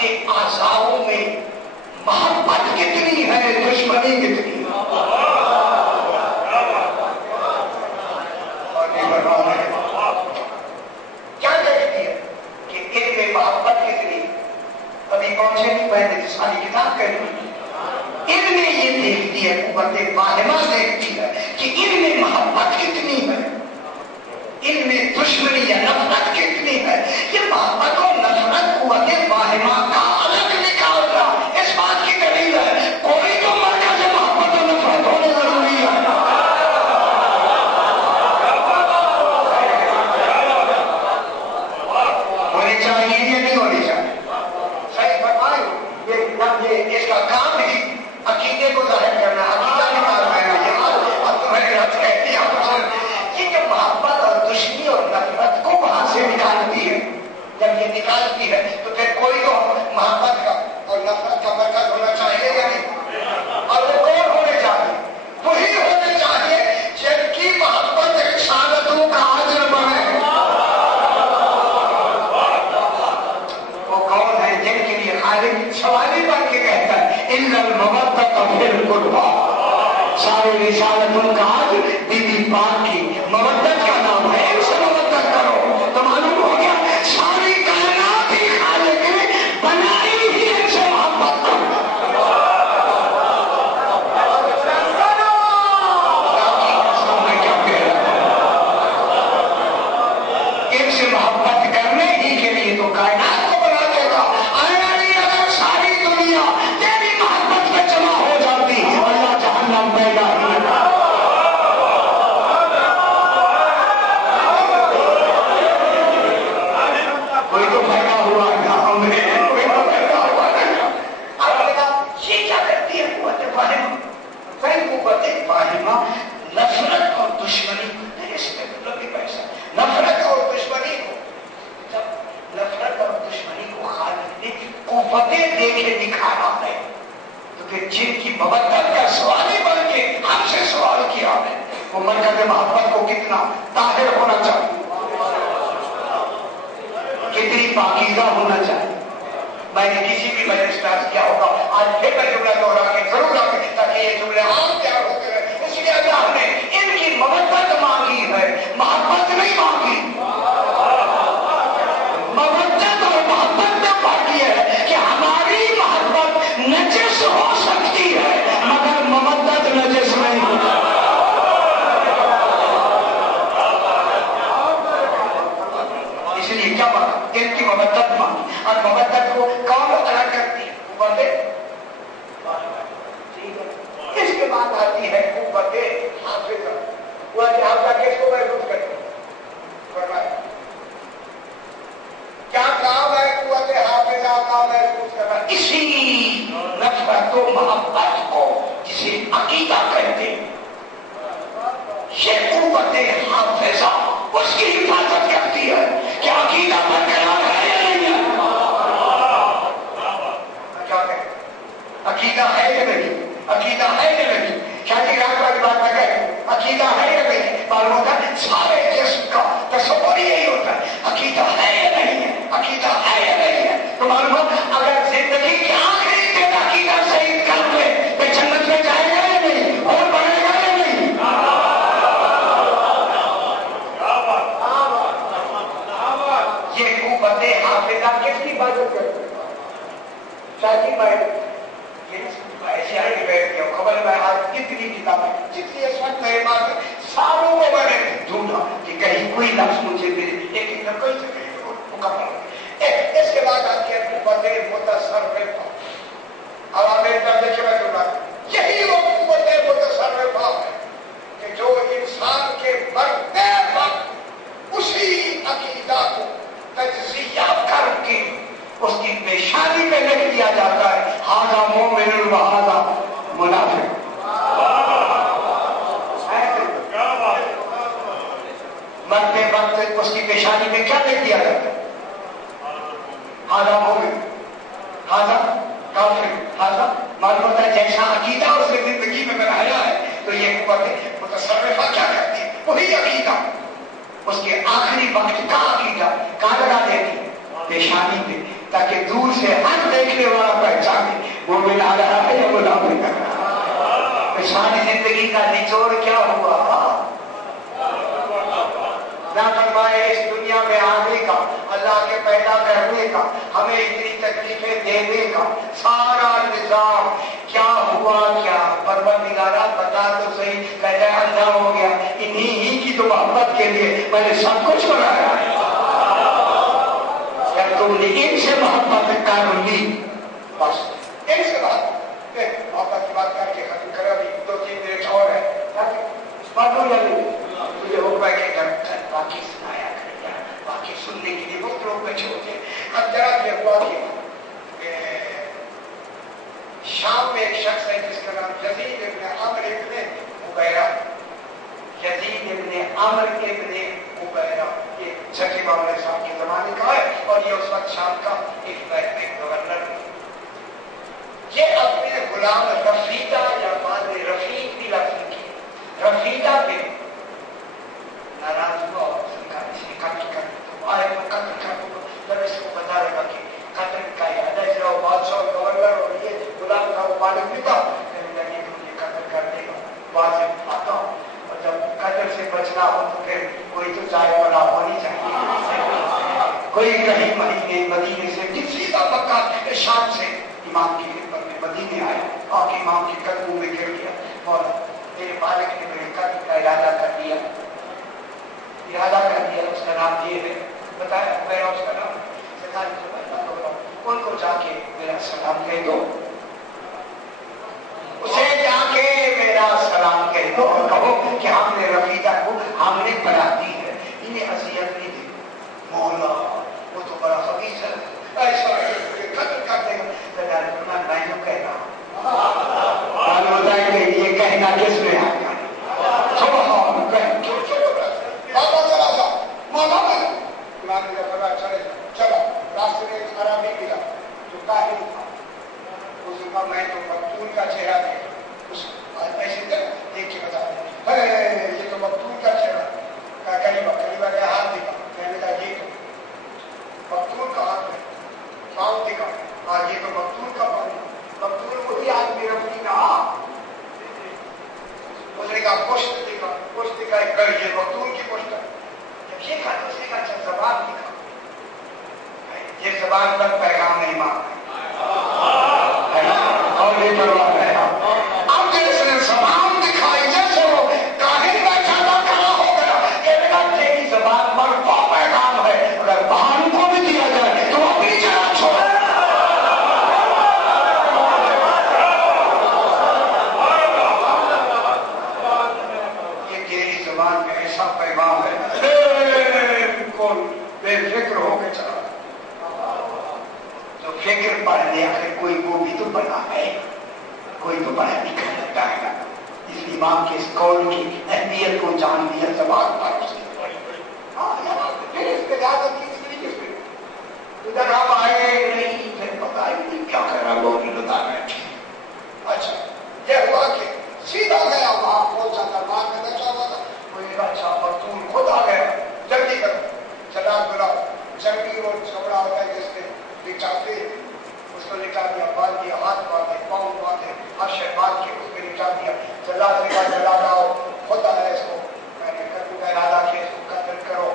کے اعضاؤں میں محبت کتنی ہے، دشمنی کتنی ہے. کیا دیکھتی ہے کہ ان میں محبت کتنی ہے؟ ابھی پہنچے نہیں، میں نے ساری کتاب کہی. ان میں یہ دیکھتی ہے، قوت باہمہ دیکھتی ہے کہ ان میں محبت کتنی ہے، ان میں دشمنی یا نفرت کتنی ہے. یہ محبت اور نفرت قوت باہمہ کا الگ نکالنا اس بات کی دلیل ہے کوئی تو مرکز محبت اور نفرت ہونے ضروری ہے. ہونی چاہیے یا نہیں ہونی چاہیے؟ صحیح فرمائے. یہ اس کا کام ہی عقیدے کو ظاہر کرنا، عقیدہ نکالنا ہے. اب تمہیں رد کہتی ہے یہ کہ محبت اور دشمنی اور نفرت کو وہاں سے نکالتی ہے. جب یہ نکالتی ہے تو پھر کوئی تو محبت کا اور نفرت کا مرکز ہونا چاہیے یا نہیں؟ اور وہ کون ہونے چاہیے؟ وہی ہونے چاہیے جن کی محبت رسالتوں کا اجر بنے. وہ کون ہے جن کے لیے خالق سوالی بن کے کہتا ہے ان المودۃ فی القربیٰ، سارے رسالتوں کا اجر بی بی پاک کی مودت کا نام ہے. ان سے مودت کرو تو معلوم ہو گیا ساری کائنات ہی خالق نے بنائی ہی ان سے محبت کرو. ان سے محبت کرنے ہی کے لیے تو کائنات کو بنا دے گا. اگر ساری دنیا تیری محبت میں جمع ہو جاتی اللہ جہنم پیدا ہی نہ. کوئی تو پیدا ہوا گاؤں میں، کوئی تو پیدا ہوا نہیں. یہ کیا کرتی ہے قوت باہمہ؟ قوت باہمہ نفرت اور دشمنی کو، اس میں مطلب بھی پیسہ نفرت اور دشمنی کو، جب نفرت اور دشمنی کو خالق نے قوتیں دے کے دکھانا ہے تو پھر جن کی مودت کا سوالی بن کے ہم سے سوال کیا ہے وہ مرکز محبت کو کتنا طاہر ہونا چاہیے، کتنی پاکیزہ ہونا چاہیے. میں نے کسی بھی مجلس میں عرض کیا ہوگا، آج پھر میں جملہ دوہرا کے ضرور آؤں تاکہ یہ جملے عام تیار ہوتے رہے. اس لیے اللہ نے ان کی مودت مانگی ہے، محبت نہیں مانگی. مودت اور محبت نے مانگی ہے کہ ہماری محبت نجس ہو سکتی ہے مگر مودت نجس نہیں. اس لیے کیا مانگا؟ ان کی مودت مانگی. اور مودت کو کون الگ کرتی ہے؟ قوت. اس کے بعد آتی ہے قوت حافظہ. قوت حافظہ کس کو محفوظ کرتی ہے؟ کیا کام ہے قوت حافظہ کا محفوظ کرنا؟ اسی نفرت و محبت کو جسے عقیدہ کہتے ہیں، یہ قوت حافظہ اس کی حفاظت کرتی ہے کہ عقیدہ برقرار ہے یا نہیں ہے. کیا کہتے عقیدہ ہے یا نہیں؟ عقیدہ ہے یا نہیں؟ شادی رات والی بات نہ کہے عقیدہ ہے یا نہیں. معلوم ہوتا ہے سارے جسم کا تصور یہی ہوتا ہے عقیدہ ہے یا نہیں ہے، عقیدہ ہے یا نہیں ہے. تو معلوم ہوتا اگر زندگی کے آخری دن عقیدہ صحیح کر لے تو جنت میں جائے گا یا نہیں، اور بڑھے گا یا نہیں. یہ قوت حافظہ کس کی حفاظت کرتی ہے؟ شادی میں ایسے آئے کہ بیٹھ گیا خبر میں آج کتنی کتابیں جتنی اس وقت میرے پاس سالوں کو میں نے ڈھونڈا کہ کہیں کوئی لفظ مجھے ملے لیکن کوئی سے مکمل. اس کے بعد آپ کے قوت متصرفہ. اب آپ ایک طرف دیکھیں میں ڈھونڈا یہی وہ قوت متصرفہ ہے کہ جو انسان کے مرتے وقت اسی عقیدہ کو تجزیہ کر کے اس کی پیشانی پہ لکھ دیا جاتا ہے ھذا مومن و ھذا منافق. مرتے وقت اس کی پیشانی پہ کیا لکھ دیا جاتا ہے؟ ھذا مومن، ھذا کافر، ھذا. معلوم ہوتا ہے جیسا عقیدہ اس نے زندگی میں بنایا ہے تو یہ قوت متصرفہ کیا کرتی ہے؟ وہی عقیدہ اس کے آخری وقت کا عقیدہ کہاں لگا دیتی؟ پیشانی پہ، تاکہ دور سے ہر دیکھنے والا پہچانے مومن آ رہا ہے یا منافق آ رہا ہے۔ ساری زندگی کا نچوڑ کیا ہوا؟ نہ فرمائے اس دنیا میں آنے کا، اللہ کے پیدا کرنے کا، ہمیں اتنی تکلیفیں دینے کا سارا نظام کیا ہوا؟ کیا پروردگارا بتا تو صحیح، کہتا ہے اللہ ہو گیا انہی ہی کی تو محبت کے لیے میں نے سب کچھ بنایا ہے۔ جب تم نے ان سے محبت کر لی، بس ان سے محبت کی بات کر کے ختم کرے۔ ابھی 2-3 منٹ اور ہے، معلوم یا نہیں؟ مجھے ہو پائے کہ باقی سنایا کر دیا، باقی سننے کے لیے بہت لوگ بچے ہوتے ہیں۔ اب ذرا یہ ہوا کہ شام میں ایک شخص ہے جس کا نام یزید ابن عمر ابن عبیرہ، یزید ابن عمر ابن عبیرہ، یہ چھٹے معاملے صاحب کے زمانے کا ہے اور یہ اس وقت شام کا ایک گورنر ہے۔ یہ اپنے غلام رفیدہ یا بعد میں رفیق بھی لفظ کی رفیدہ پہ ناراض ہوا اور سرکار اس نے قتل کر دیا۔ آئے وہ قتل کر دیا، جب اس کو پتا لگا کہ قتل کا ارادہ ہے، وہ بادشاہ اور گورنر اور یہ غلام کا وہ مالک بھی تھا، کہنے لگے کہ مجھے قتل کر دے گا، وہاں سے آتا ہوں، اور جب قتل سے بچنا ہو تو پھر کوئی تو ضائع والا ہونی چاہیے، کوئی کہیں مدینے سے کسی کا پکا شام سے امام کی خدمت میں مدینے آیا، آ کے امام کے قدموں میں گر گیا، مولا میرے مالک نے میرے قتل کا ارادہ کر دیا، اس کا نام یہ ہے، بتایا میرا اس کا نام، ان کو جا کے میرا سلام کہہ دو، اسے جا کے میرا سلام کہہ دو اور کہو کہ ہم نے رفیدہ کو ہم نے بنا دی ہے، انہیں اذیت نہیں دی۔ مولا وہ تو بڑا خبیث ہے، ایسا قتل کر دے گا، میں جو کہہ رہا ہوں بتائیں کہ یہ کہنا کس میں آ گیا؟ چلو راستے میں ایک عربی ملا جو کاہل تھا، اس نے کہا میں تو مقتول کا چہرہ دیکھا، ایسے دیکھ کے بتا دیں یہ تو مقتول کا چہرہ، قریبا کا ہاتھ دکھا، کہنے کا یہ تو مقتول کا ہاتھ ہے، پاؤں دکھا، اور یہ تو مقتول کا پاؤں، مقتول وہی آدمی رفتی نہ، اس نے کہا پشت دکھا یہ مقتول کی پشت ہے، جب یہ کہا تو اس نے کہا اچھا زبان دکھا، یہ زبان پر پیغام نہیں مانگتا اور یہ پرواہ ہے۔ اب جیسے زبان دکھائی، جیسے وہ کاہل بیٹھا تھا کھڑا ہو گیا، کہنے لگا تیری زبان پر وہ پیغام ہے، اگر بہان کو بھی دیا جائے تو اپنی جگہ چھوڑ۔ یہ تیری زبان میں ایسا پیغام ہے، بالکل بے فکر ہو کے چلا، فکر پڑھنے آخر کوئی وہ بھی تو بنا ہے، کوئی تو پڑھا لکھا لگتا ہے نا، اس امام کے اس قول کی اہمیت کو جان لیا زبان پر اس نے پڑھی، پھر اس کے زیادہ کی اس طریقے سے ادھر ہم آئے نہیں، پھر پتا ہی نہیں کیا کر رہا وہ بھی بتا بیٹھے۔ اچھا یہ ہوا کہ سیدھا گیا وہاں پہنچا دربار میں بیٹھا ہوا تھا، کوئی اچھا مقتول خود آ گیا، جلدی کرو چلا بلاؤ، چربی اور چمڑا ہوتا ہے جس میں لٹاتے، اس کو لٹا دیا، باندھ دیا، ہاتھ باندھے، پاؤں باندھے، ہر شے باندھ کے اس پہ لٹا دیا، جلا دیا، جلا لاؤ، ہوتا ہے اس کو، میں نے قتل کا ارادہ کیا، اس کو قتل کرو،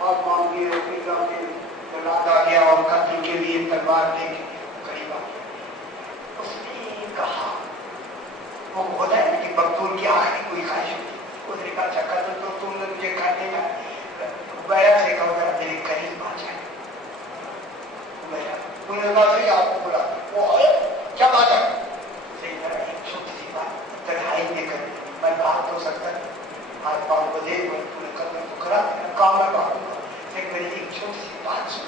ہاتھ باندھ دیے، پیلا کے جلا گیا اور قتل کے لیے تلوار دے کے قریب آ گیا۔ اس نے کہا وہ ہوتا ہے کہ مقتول کی آخری کوئی خواہش ہوتی، اس نے کہا اچھا قتل تو تم نے مجھے کرنے کا، بیرا سے کہو ذرا میرے قریب آ جائے، انہوں نے کہا صحیح آپ کو بلا، وہ آئے کیا بات ہے؟ صحیح طرح ایک چھوٹی سی بات تنہائی میں کر، میں بات ہو سکتا ہے ہاتھ پاؤں کو دے دوں، تو نے قدر تو کرا کام میں بات ہوگا، لیکن میری ایک چھوٹی سی بات سن،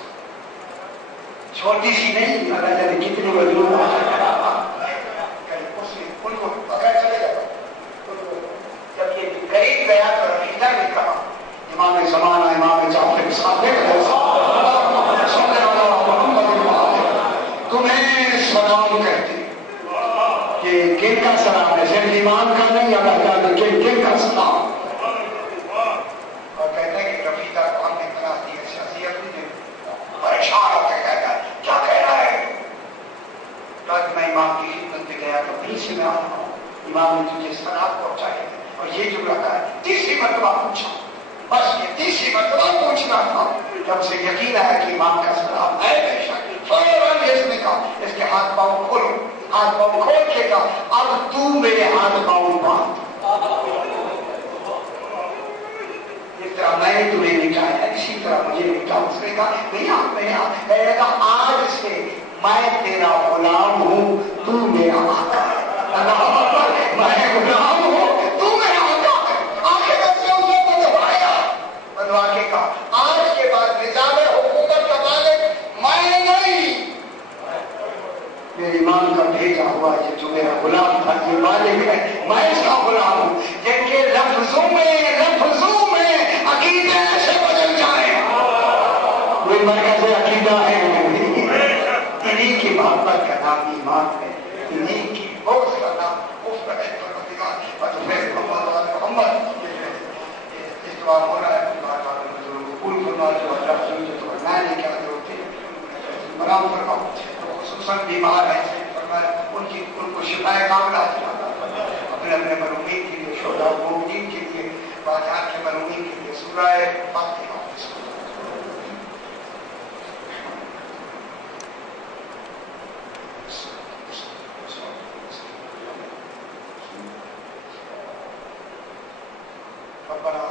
چھوٹی سی نہیں اللہ جانے کتنی بڑی اس نے ان کو پکڑ چلے گا، جب یہ قریب گیا تو رفیدہ نے کہا امام زمانہ امام جعفر صادق تمہیں سلام کہتے کہ کن کا سلام ہے، صرف ایمان کا نہیں، اللہ کن کا سلام، اور کہتے ہیں کہ رفیدہ کو ہم نے بنا دیا، شخصیت نہیں پریشان ہو کے کہتا امام کی خدمت میں گیا تو پھر سے میں آ رہا ہوں، امام نے تجھے سلام پہنچائی اور یہ جملہ کہا، تیسری مرتبہ پوچھا، بس یہ تیسری مرتبہ پوچھنا تھا، جب سے یقین آیا کہ امام کا سلام ہے بے شک، فوراً اس نے کہا اس کے ہاتھ پاؤں کھولو، ہاتھ پاؤں کھول کے کہا اب تو میرے ہاتھ پاؤں باندھ، جس طرح میں نے تمہیں مٹایا اسی طرح مجھے مٹا۔ اس نے کہا نہیں آپ میں نے کہا آج سے میں تیرا غلام ہوں تو میرا آقا ہے، میں غلام ہوں تو میرا آقا ہے۔ آخر سے اسے بدوایا، بدوا کے کہا آج کے بعد نظام حکومت کا مالک میں نہیں، میرے ایمان کا بھیجا ہوا یہ جو میرا غلام تھا یہ مالک ہے، میں اس کا غلام ہوں۔ جن کے لفظوں میں عقیدے ایسے بدل جائیں، وہ مرکز عقیدہ ہے، انہیں کی محبت کا نام ایمان ہے، انہیں کی بغض کا نام کفر ہے۔ محمد استعمال ہو رہا ہے قبول فرما جو اللہ جو میں نے کیا ہوتے برام فرماؤ، خصوصاً بیمار ہے ان کو شفائے کاملہ اپنے اپنے مرومین کے لیے، شہداء مومنین کے لیے، باجان کے مرومین کے لیے سورہ فاتحہ۔ ربنا